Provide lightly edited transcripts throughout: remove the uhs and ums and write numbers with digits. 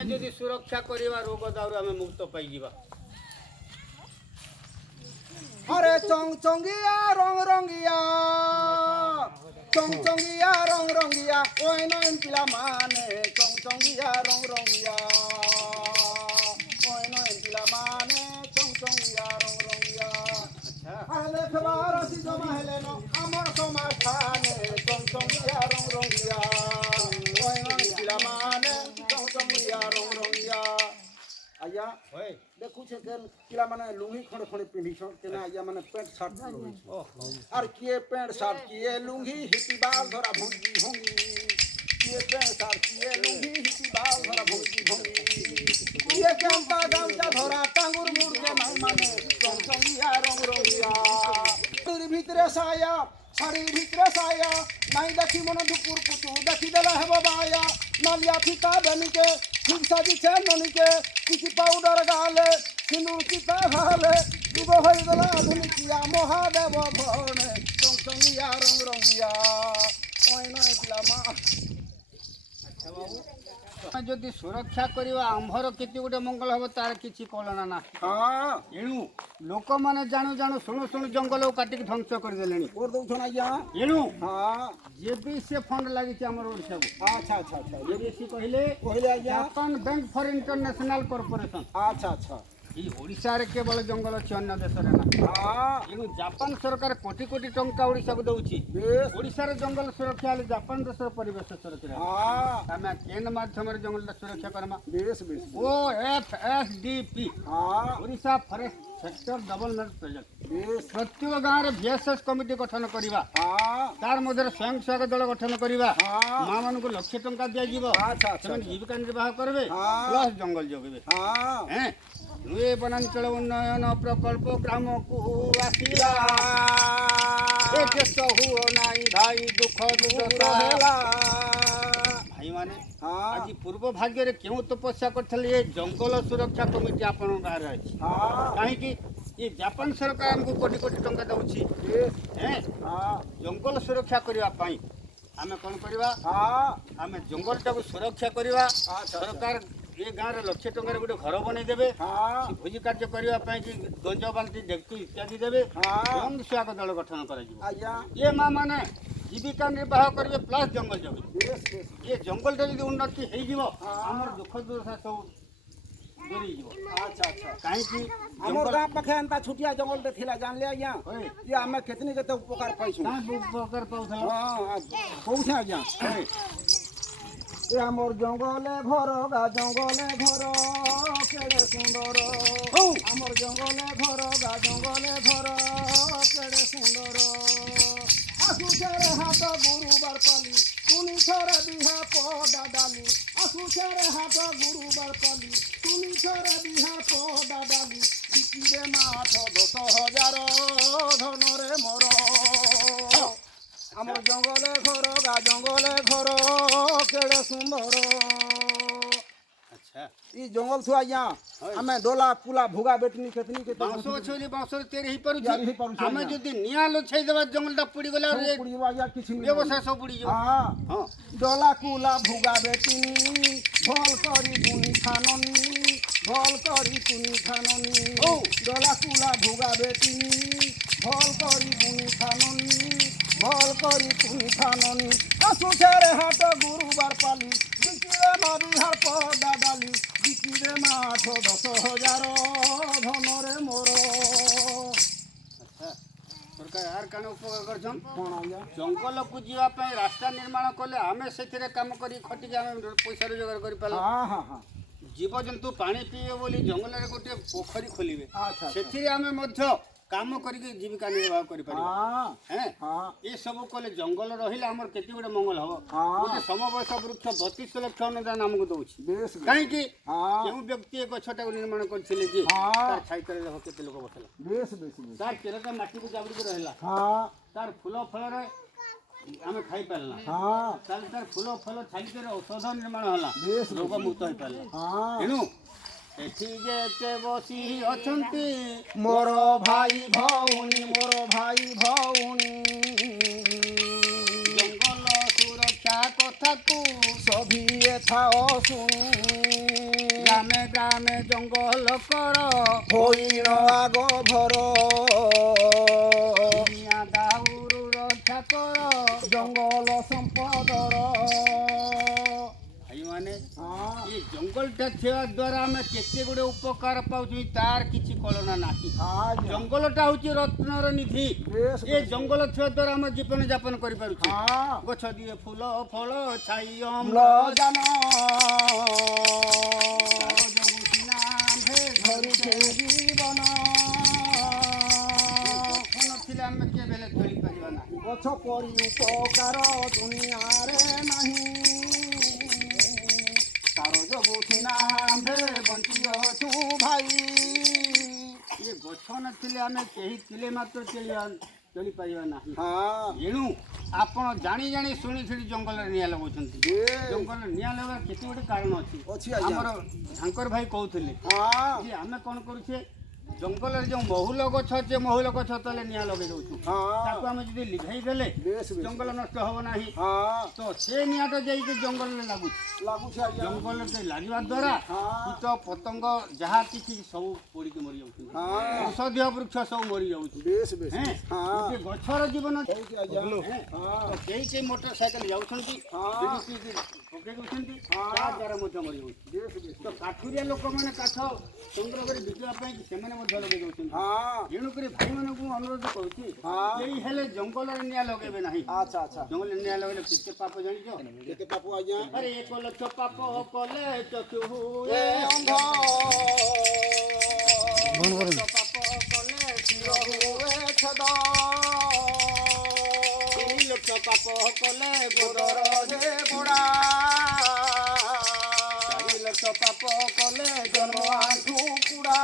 যদি সুরক্ষা করিবা রোগ দাউରୁ ଆମେ ମୁକ୍ତ ପାଇଯିବା। अरे चंग चंगिया रंग रंगिया चंग चंगिया रंग रंगिया ओए नयन पिला माने चंग चंगिया रंग रंगिया ओए नयन पिला माने चंग चंगिया रंग रंगिया अरे देखबार सी जमा हेले न हमर समाज थाने चंग चंगिया रंग रंगिया ओए नयन पिला माने चंग चंगिया रंग रंगिया आया होय देखु छे के किला माने लुंगी खड़े खड़े पिंधी छ केना आया माने पैंट शर्ट लगै छ और किए पैंट शर्ट किए लुंगी हिती बाल धरा भंगी भंगी किए पैंट शर्ट किए लुंगी हिती बाल धरा भंगी भंगी किए चंपा गामचा धरा टांगुर मुड़ के माई माने चंचंगिया रंग रंगिया तेरी भीतरे साया साड़ी भीतरे साया नाई देखी मन धुपुर पुतु देखी देला हेबो बाया नालिया फीता बनी के ठीक साजी छे ननी के किसी पाउडर गाले सिंदूर की हाले दुगो होई गला धुनिया महादेव भरणे चंचंगिया रंग रंगिया ओय नय पिला मा अच्छा बाबू ଯଦି ସୁରକ୍ଷା କରିବା ଆମ୍ଭର କେତେ ଗୋଟେ ମଙ୍ଗଳ ହବ ତାର କିଛି କଳନା ନାହିଁ। हां ଏଣୁ ଲୋକମାନେ ଜାଣୁ ଜାଣୁ ଶୁଣୁ ଶୁଣୁ ଜଙ୍ଗଲକୁ କାଟିକି ଧ୍ୱଂସ କରିଦେଲେଣି। और दउछन आया ଏଣୁ हां ଯେବି ସେ ଫଣ୍ଡ ଲାଗିଛି ଆମର ଓଡ଼ିଶାକୁ अच्छा अच्छा अच्छा ये ଯେବି କହିଲେ कहले आया Japan bank for international corporation अच्छा अच्छा এই ଓଡ଼ିଶାରେ କେବଳ ଜଙ୍ଗଲ ଅଛି ଅନ୍ୟ ଦେଶରେ ନାହିଁ। हां ଏଣୁ ଜାପାନ ସରକାର କୋଟି କୋଟି ଟଙ୍କା ଓଡ଼ିଶାକୁ ଦଉଛି। बेस ଓଡ଼ିଶାର ଜଙ୍ଗଲ ସୁରକ୍ଷା ହେଲେ ଜାପାନ ଦେଶର ପରିବେଶ ସୁରକ୍ଷା ହେବ। हां ଆମେ କେନ୍ ମାଧ୍ୟମରେ ଜଙ୍ଗଲଟା ସୁରକ୍ଷା କରିବା बेस बेस OFSDP हां Odisha forest sector development project base ପ୍ରତ୍ୟେକ ଗାଁରେ VSS କମିଟି ଗଠନ କରିବା हां ତାର ମଧ୍ୟରେ ସ୍ୱୟଂ ସହାୟକ ଦଳ ଗଠନ କରିବା हां ମା ମାନଙ୍କୁ ଲକ୍ଷ ଟଙ୍କା ଦିଆଯିବ अच्छा अच्छा ସେମାନେ ଜୀବିକା ନିର୍ବାହ କରିବେ ହଁ। ପ୍ଲସ୍ ଜଙ୍ଗଲ ଜଗିବେ। हां ହେଁ ନୂଆ ବନାଞ୍ଚଳ ଉନ୍ନୟନ ପ୍ରକଳ୍ପ ଗ୍ରାମକୁ ଆସିଲା ଏ ଦେଶ ହୁଅ ନାଇଁ ଭାଇ ଦୁଃଖ ଦୁର୍ଦଶା रहेला ଭାଇମାନେ हां ଆଜି ପୂର୍ବ ଭାଗ୍ୟରେ କେଉଁ ତପସ୍ୟା କରିଥିଲେ ଏ ଜଙ୍ଗଲ ସୁରକ୍ଷା କମିଟି ଆପଣଙ୍କ ଗାଁରେ ଅଛି हां କାହିଁକି ଏ ଜାପାନ ସରକାର ଆମକୁ କୋଟି କୋଟି ଟଙ୍କା ଦେଉଛି। बेस ହେଁ हां ଜଙ୍ଗଲ ସୁରକ୍ଷା କରିବା ପାଇଁ ଆମେ କ'ଣ କରିବା हां ଆମେ ଜଙ୍ଗଲଟାକୁ ସୁରକ୍ଷା କରିବା। ଆଚ୍ଛା। ସରକାର ଏ ଗାଁରେ ଲକ୍ଷ ଟଙ୍କାରେ ଗୋଟେ ଘର ବନେଇଦେବେ हां ଭୋଜି କାର୍ଯ୍ୟ କରିବା ପାଇଁ କି ଗଞ୍ଜ ବାଲ୍ଟି ଡେକ୍ଚି ଇତ୍ୟାଦି ଦେବେ ହଁ। ସ୍ୱୟଂ ସହାୟକ ଦଳ ଗଠନ କରାଯିବ। आया ଏ ମା ମାନେ ଜୀବିକା ନିର୍ବାହ କରିବେ ପ୍ଲସ୍ ଜଙ୍ଗଲ ଜଗିବେ। बेस बेस ଏ ଜଙ୍ଗଲଟା ଯଦି ଉନ୍ନତି ହେଇଯିବ ଆମର ଦୁଃଖ ଦୁର୍ଦଶା ସବୁ ଦୂରେଇଯିବ। अच्छा अच्छा କାହିଁକି हमर ଜଙ୍ଗଲ गाँ पाखे एंता छुटिया जंगल ते थिला जानले आज्ञा होय ये हमें केतनी केते उपकार पाइछु କାଁ ଉପକାର ପାଉଥିଲ हां कोउछे आज्ञा होय ए हमर जंगले घर गा जंगले घर केड़े सुंदर हौ हमर जंगले घर गा जंगले घर केड़े सुंदर आसुचेरे हाथ गुरुबार पाली तुनी छरे बिहा पडा डाली आसुचेरे हाथ गुरुबार पाली तुनी छरे बिहा पडा डाली बिकिरे माठ 10,000 धनरे मोर আমার জঙ্গলে ঘর গা জঙ্গলে ঘর কেড়ে সুন্দর अच्छा ই জঙ্গল থু আজ্ঞা আমি ডোলা পুলা ভুগা বেটনি কেতনি কেতে ବାଉଁଶ ଗଛ ବୋଲି ବାଉଁଶରେ ତିଆରି ହେଇପାରୁଛି। ତିଆରି ହେଇପାରୁଛି, ଆମେ ଆଜ୍ଞା। ଯଦି ନିଆଁ ଲଛେଇ ଦେବା ଜଙ୍ଗଲଟା ପୋଡ଼ିଗଲେ ଆଉ ଏ পুড়িব আজ্ঞা কিছু ବ୍ୟବସାୟ ସବୁ ପୋଡ଼ିଯିବ। হ্যাঁ ହଁ ডোলা কুলা ভুগা বেটিনি ভল করি দুনি খাননি ভল করি তুনি খাননি ও। ডোলা কুলা ভুগা বেটিনি ভল করি দুনি খাননি ভল করি তুনি খাননি আসুছেরে হাট গুরুবার পালি বিকিরে নদীহার পদা ডালি বিকিরে মাঠ 10,000 ধনরে মোর ଆଚ୍ଛା ସରକାର ଏହାର କାରଣ ଉପକାର କରୁଛନ୍ কোন আজ্ঞା ଜଙ୍ଗଲକୁ ଯିବା ପାଇଁ ରାସ୍ତା ନିର୍ମାଣ କଲେ ଆମେ ସେଥିରେ କାମ କରି ଖଟିକି ଆମେ ପଇସା ରୋଜଗାର କରିପାରିବା। হ্যাঁ হ্যাঁ হ্যাঁ ଜୀବଜନ୍ତୁ ପାଣି ପିଇବେ ବୋଲି ଜଙ୍ଗଲରେ ଗୋଟିଏ ପୋଖରୀ ଖୋଲିବେ আচ্ছা ସେଥିରେ ଆମେ ମଧ୍ୟ କାମ କରିକି ଜୀବିକା ନିର୍ବାହ କରିପାରିବା। হ্যাঁ ହେଁ হ্যাঁ ଏସବୁ କଲେ ଜଙ୍ଗଲ ରହିଲେ ଆମର କେତେ ଗୋଟେ ମଙ୍ଗଳ ହବ। ହଁ। ଗୋଟେ ସମବୟସ ବୃକ୍ଷ 32 ଲକ୍ଷ ଅନୁଦାନ ଆମକୁ ଦଉଛି। বেশ କାହିଁକି হ্যাঁ କେଉଁ ବ୍ୟକ୍ତି ଏ ଗଛଟାକୁ ନିର୍ମାଣ କରିଥିଲେ ଯେ ହଁ। ତାର ଛାଇତଳେ ଦେଖ କେତେ ଲୋକ ବସିଲା বেশ বেশ বেশ ତାର ଚେରଟା ମାଟିକୁ ଜାବୁଡ଼ିକି ରହିଲା হ্যাঁ ତାର ଫୁଲ ଫଳରେ ଆମେ ଖାଇପାରିଲା হ্যাঁ ତାହେଲେ ତାର ଫୁଲ ଫଳ ଛାଲିକରେ ଔଷଧ ନିର୍ମାଣ ହେଲା ବେଶ ରୋଗ ମୁକ୍ତ ହେଇପାରିଲା। হ্যাঁ ତେଣୁ ଏଠି ଯେତେ ବସି ଅଛନ୍ତି মোর ভাই ভৌণী মোর ভাই ভৌণী ଜଙ୍ଗଲ ସୁରକ୍ଷା ତା କଥାକୁ ସଭିଏ ଥାଅ ଶୁଣି ଗ୍ରାମେ ଗ୍ରାମେ ଜଙ୍ଗଲ କର ହୋଇଣ ଆଗ ଭର ନିଆଁ ଦାଉରୁ ରକ୍ଷା କର ଜଙ୍ଗଲ ସମ୍ପଦର ଭାଇମାନେ ହଁ ଏ ଜଙ୍ଗଲଟା ଥିବା ଦ୍ୱାରା ଆମେ କେତେ ଗୁଡ଼ିଏ ଉପକାର ପାଉଛୁ ତାର କିଛି କଳନା ନାହିଁ ଆଜ୍ଞା ଜଙ୍ଗଲଟା ହେଉଛି ରତ୍ନର ନିଧି ବେଶ ଏ ଜଙ୍ଗଲ ଥିବା ଦ୍ୱାରା ଆମେ ଜୀବନ ଯାପନ କରିପାରୁଛୁ ହଁ ଗଛ ଦିଏ ଫୁଲ ଫଳ ଛାଇ ଅମ୍ଳଜାନ ଧରିଛେ ଜୀବନ ନଥିଲେ ଆମେ କେବେ ହେଲେ ଚଳିପାରିବା ନାହିଁ ଗଛ ପରି ଉପକାର ଦୁନିଆରେ ନାହିଁ ତାର ଯୋଗୁ ସିନା ଆମ୍ଭେ ବଞ୍ଚିଅଛୁ ଭାଇ ଏ ଗଛ ନଥିଲେ ଆମେ କେହି ଥିଲେ ମାତ୍ର ଚଳିପାରିବା ନାହିଁ ହଁ ଏଣୁ ଆପଣ ଜାଣି ଜାଣି ଶୁଣି ଶୁଣି ଜଙ୍ଗଲରେ ନିଆଁ ଲଗାଉଛନ୍ତି ଜଙ୍ଗଲରେ ନିଆଁ ଲଗାଇବାର କେତେ ଗୋଟେ କାରଣ ଅଛି ଅଛି ଆଜ୍ଞା ଆମର ଝାଙ୍କର ଭାଇ କହୁଥିଲେ ହଁ ଯେ ଆମେ କ'ଣ କରୁଛେ ଜଙ୍ଗଲରେ ଯେଉଁ ମହୁଲ ଗଛ ଅଛି ମହୁଲ ଗଛ ତଳେ ନିଆଁ ଲଗାଇ ଦେଉଛୁ ତାକୁ ହଁ ଆମେ ଯଦି ଲିଭାଇ ଦେଲେ ବେଶ ବେଶ ଜଙ୍ଗଲ ନଷ୍ଟ ହେବ ନାହିଁ ହଁ ତ ସେ ନିଆଁଟା ଯାଇକି ଜଙ୍ଗଲରେ ଲାଗୁଛି ଲାଗୁଛି ଆଜ୍ଞା ଜଙ୍ଗଲରେ ଲାଗିବା ଦ୍ୱାରା ହଁ କୀଟ ପତଙ୍ଗ ଯାହା କିଛି ସବୁ ପୋଡ଼ିକି ମରିଯାଉଛନ୍ତି ହଁ ଔଷଧୀୟ ବୃକ୍ଷ ସବୁ ମରିଯାଉଛି ବେଶ ବେଶ ହେଁ ହଁ ଗୋଟିଏ ଗଛର ଜୀବନ ହଉଛି ଆଜ୍ଞା ହେଁ, ହଁ ତ କେହି କେହି ମୋଟର ସାଇକେଲ ଯାଉଛନ୍ତି ହଁ। ବିଦ୍ୟୁତ ପକେଇ ଦେଉଛନ୍ତି ହଁ। ତା ଦ୍ୱାରା ମଧ୍ୟ ମରିଯାଉଛି ବେଶ ବେଶ ତ କାଠୁରିଆ ଲୋକମାନେ କାଠ ସଂଗ୍ରହ କରି ବିକିବା ପାଇଁ ସେମାନେ ମଧ୍ୟ ଲଗେଇ ଦେଉଛନ୍ତି ହଁ ତେଣୁକରି ଭାଇମାନଙ୍କୁ ମୁଁ ଅନୁରୋଧ କରୁଛି ହଁ। କେହି ହେଲେ ଜଙ୍ଗଲରେ ନିଆଁ ଲଗେଇବେ ନାହିଁ ଆଚ୍ଛା ଆଚ୍ଛା ଜଙ୍ଗଲରେ ନିଆଁ ଲଗେଇଲେ କେତେ ପାପ ଜାଣିଛ କେତେ ପାପ ଆଜ୍ଞା ଆରେ 1 ଲକ୍ଷ ପାପ କଲେ ଚକ୍ଷୁ ଏ ହୁଏ ଅନ୍ଧ ପାପ କଲେ ଶିର ରହୁଏ ଛଦ 3 ଲକ୍ଷ ପାପ କଲେ ଗୋଦର ଗୋଦରରେ ଗୋଡ଼ା 4 ଲକ୍ଷ ପାପ କଲେ ଜନ୍ମ ଆଣ୍ଠୁ କୁଡ଼ା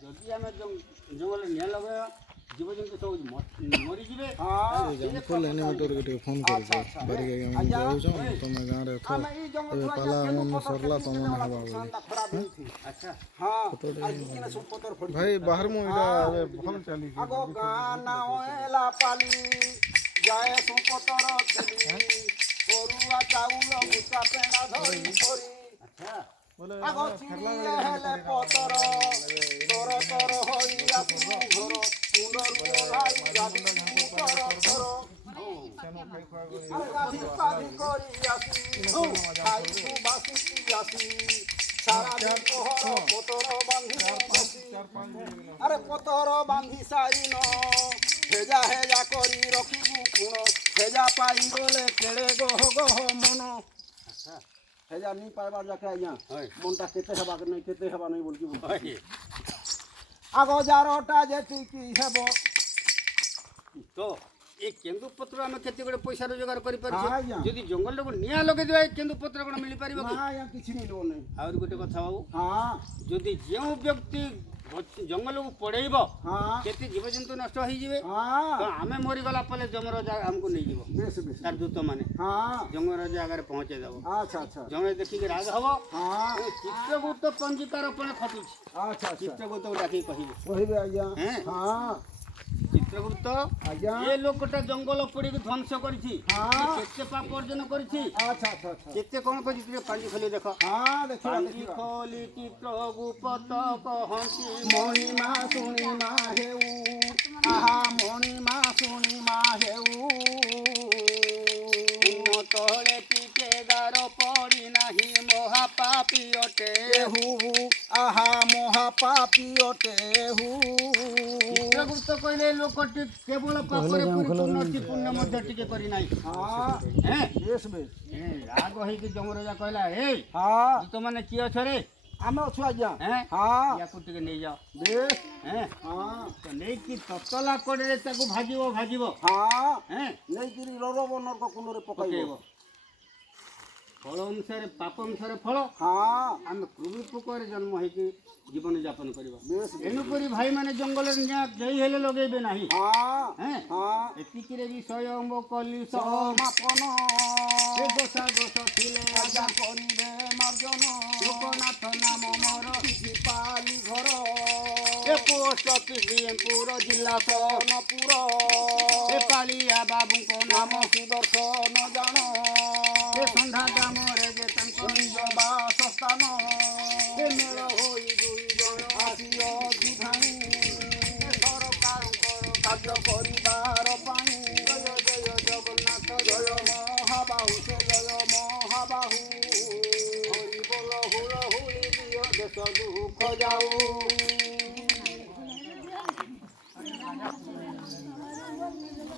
ଯଦି ଆମେ ଜଙ୍ଗଲରେ ନିଆଁ ଲଗାଇବା ଜୀବଜନ୍ତୁ ସବୁ ମରିଯିବେ ହଁ ଫୁଲ ଆନିମେଟରକୁ ଟିକେ ଫୋନ୍ କରୁଛ ଆଚ୍ଛା। ବାରିକ ଆମେ ଯାଉଛ ତମେ ଗାଁରେ ଥ ଆମେ ଏଇ ଜଙ୍ଗଲ ଏବେ ପାଲା ମନ ସରିଲା ତମେ ହେବା ବୋଲି ଖରାପ ହେଇଛି ଆଚ୍ଛା ହଁ ଆଉ ଦିନେ ସବୁ ପତର ଫଳି ଭାଇ ବାହାର ମୁଁ ଏଇଟା ଏବେ ଭଲ ଚାଲିଛି ଆଗ ଗାଁ ନାଁ ଏଲା ପାଲି ଯାଏ ସୁପତର ଥିଲି ପରୁଆ ଚାଉଳ ଭୁଷା ପେଣା ଧରି କରି ଆଚ୍ଛା ବୋଲେ ଆଗ ଚିଡ଼ିଏ ହେଲେ ପତର ତର ତର ହୋଇ ଆସୁ ଘର ମୁଣ୍ଡରୁ ଓହ୍ଲାଇ ଗାଧି ତର ତର ଆରେ ଗାଧି ପାଧି କରି ଆସି ଖାଇକୁ ବାସିକି ଆସି ସାରା ଦିପହର ପତର ବାନ୍ଧି ବସି ଆରେ ପତର ବାନ୍ଧି ସାରିନ ହେଜା ହେଜା କରି ରଖିବୁ କୁଣ ହେଜା ପାଇଗଲେ କେଳେ ଗହ ଗହ ମନ ହେଜା ନି ପାଇବାର ଯାକେ ଆଜ୍ଞା ମନଟା କେତେ ହେବା ନାହିଁ କେତେ ହେବା ନାହିଁ ବୋଲିକି ଆଗ ଜାରଟା ଯେତିକି ହେବ ତ ଏ କେନ୍ଦୁପତ୍ର ଆମେ କେତେ ଗୁଡ଼େ ପଇସା ରୋଜଗାର ହଁ, କରିପାରୁଛେ ଆଜ୍ଞା। ଯଦି ଜଙ୍ଗଲକୁ ନିଆଁ ଲଗେଇଦେବା ଏ କେନ୍ଦୁପତ୍ର କ'ଣ ମିଳିପାରିବ ନା କି ଆଜ୍ଞା କିଛି ମିଳିବ ନାହିଁ ଆହୁରି ଗୋଟେ କଥା ବାବୁ ହଁ ଯଦି ଯେଉଁ ବ୍ୟକ୍ତି ଜଙ୍ଗଲକୁ ପଡ଼େଇବ ହଁ କେତେ ଜୀବଜନ୍ତୁ ନଷ୍ଟ ହେଇଯିବେ ତ ହଁ ଆମେ ମରିଗଲା ପରେ ଯମରାଜ ଆମକୁ ନେଇଯିବ ବେଶ ବେଶ ତାର ଦୂତମାନେ ହଁ ଯମରାଜ ଆଗରେ ପହଞ୍ଚେଇ ଦେବ ଆଚ୍ଛା ଆଚ୍ଛା ଜଣେ ଦେଖିକି ରାଗ ହବ ହଁ ଚିତ୍ରଗୁପ୍ତ ପଞ୍ଜିକାର ଉପରେ ଖଟୁଛି ଆଚ୍ଛା ଆଚ୍ଛା ଚିତ୍ରଗୁପ୍ତକୁ ଡାକିକି କହିବେ କହିବେ ଆଜ୍ଞା ହେଁ। ହଁ ଚିତ୍ରଗୁପ୍ତ ଆଜ୍ଞା ଏ ଲୋକଟା ଜଙ୍ଗଲ ପୋଡ଼ିକି ଧ୍ୱଂସ କରିଛି ହଁ। କେତେ ପାପ ଅର୍ଜନ କରିଛି ଆଚ୍ଛା ଆଚ୍ଛା ଆଚ୍ଛା କେତେ କ'ଣ କରିଛି ଟିକେ ପାଞ୍ଜି ଖୋଲି ଦେଖ ହଁ ଦେଖିବା ପାଞ୍ଜି ଦେଖିବା ଖୋଲି ଚିତ୍ରଗୁପ୍ତ କହନ୍ତି ମଣିମା ଶୁଣିମା ହେଉ ଆହା ମଣିମା ଶୁଣିମା ହେଉ ତଳେ ଟିକେ ଗାର ପଡ଼ି ନାହିଁ ମହାପାପୀ ଅଟେ ହୁ ଆହା ମହାପାପୀ ଅଟେ ହୁ ଚିତ୍ରଗୁପ୍ତ କହିଲେ ଲୋକଟି କେବଳ ପାପରେ ପରିପୂର୍ଣ୍ଣ ଅଛି ପୁଣ୍ୟ ମଧ୍ୟ ଟିକେ କରିନାହିଁ ହଁ ହେଁ ବେଶ ବେଶ ରାଗ ହେଇକି ଯମରାଜା କହିଲା ହେ ହଁ ତମାନେ କିଏ ଅଛ ରେ ଆମେ ଅଛୁ ଆଜ୍ଞା ହେଁ ହଁ ୟାକୁ ଟିକେ ନେଇଯାଅ ବେଶ ହେଁ ହଁ ତ ନେଇକି ତତଲା କଡ଼ରେ ତାକୁ ଭାଜିବ ହଁ ହେଁ ନେଇକିରି ରରବ ନର୍କ କୁଣ୍ଡରେ ପକାଇବ ପକେଇବ ଫଳ ଅନୁସାରେ ପାପ ଅନୁସାରେ ଫଳ ହଁ ଆମେ କୃମି ପୋକରେ ଜନ୍ମ ହେଇକି ଜୀବନ ଯାପନ କରିବା ବେଶ ଏଣୁକରି ଭାଇମାନେ ଜଙ୍ଗଲରେ ନିଆଁ କେହି ହେଲେ ଲଗେଇବେ ନାହିଁ ହଁ ହେଁ ହଁ ଏତିକିରେ ବି ସ୍ୱୟଂ କଲି ସମାପନ ଦୋଷ ଥିଲେ ରାଜା କରିବେ ମାର୍ଜନ ଲୋକନାଥ ନାମ ମୋର କିଛି ପାଲି ଘର ଏ ପୋଷ୍ଟ ଅଫିସ ବିଏମପୁର ଜିଲ୍ଲା ସନପୁର ଏ କାଳିଆ ବାବୁଙ୍କ ନାମ ନାମ ସୁଦର୍ଶନ ଜାଣ ସେ ସନ୍ଧ୍ୟା ଦାମରେ ଯେ ତାଙ୍କ ନିଜ ବାସସ୍ଥାନ ସେ ମେଳ ହୋଇ ଦୁଇ ଜଣ ଆସିଅଛି ଧାଇଁ ସରକାରଙ୍କର କାର୍ଯ୍ୟ କରିବାର ପାଇଁ ଜୟ ଜୟ ଜଗନ୍ନାଥ ଜୟ ମହାବାହୁ ସେ ଜୟ ମହାବାହୁ ହରି ବୋଲ ହୁଳ ହୁଳି ଦିଅ ଦେଶ ଦୁଃଖ ଯାଉ